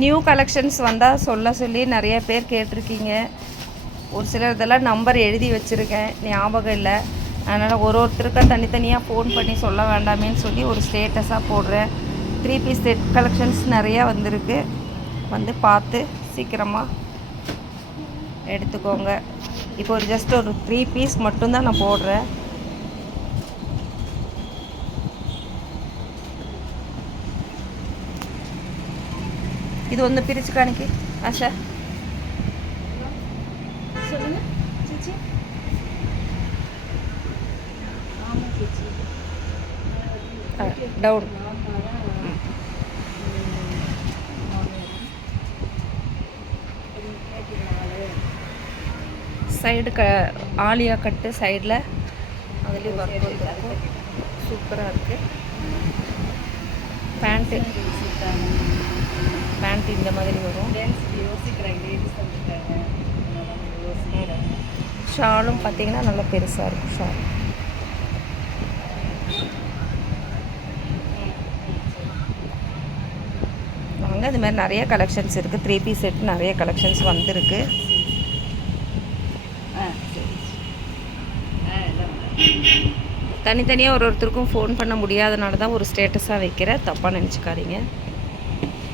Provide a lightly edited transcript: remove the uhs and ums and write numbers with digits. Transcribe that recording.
New collections வந்தால் சொல்லி நிறைய பேர் கேட்டிருக்கீங்க. ஒரு சிலர் இதெல்லாம் நம்பர் எழுதி வச்சுருக்கேன், ஞாபகம் இல்லை. அதனால் ஒருத்தருக்கும் தனித்தனியாக ஃபோன் பண்ணி சொல்ல வேண்டாமேன்னு சொல்லி ஒரு ஸ்டேட்டஸாக போடுறேன். 3 பீஸ் செட் கலெக்ஷன்ஸ் நிறையா வந்திருக்கு. வந்து பார்த்து சீக்கிரமாக எடுத்துக்கோங்க. இப்போ ஒரு ஜஸ்ட் ஒரு 3 பீஸ் மட்டும்தான் நான் போடுறேன். இது ஒன்று பிரித்து காணிக்கு ஆஷா. சொல்லுங்கள் சிச்சி. டவுன் சைடு ஆலியா கட்டு சைடில் அதுலேயும் ஒர்க் சூப்பராக இருக்குது. பேண்ட்டு இந்த மாதிரி வரும். ஷாலும் பார்த்தீங்கன்னா நல்லா பெருசாக இருக்கும் ஷால். வாங்க, இது மாதிரி நிறைய கலெக்ஷன்ஸ் இருக்குது. 3 பீஸ் செட் நிறைய கலெக்ஷன்ஸ் வந்திருக்கு. தனித்தனியாக ஒருத்தருக்கும் ஃபோன் பண்ண முடியாதனால தான் ஒரு ஸ்டேட்டஸாக வைக்கிறேன், தப்பாக நினச்சிக்காதீங்க.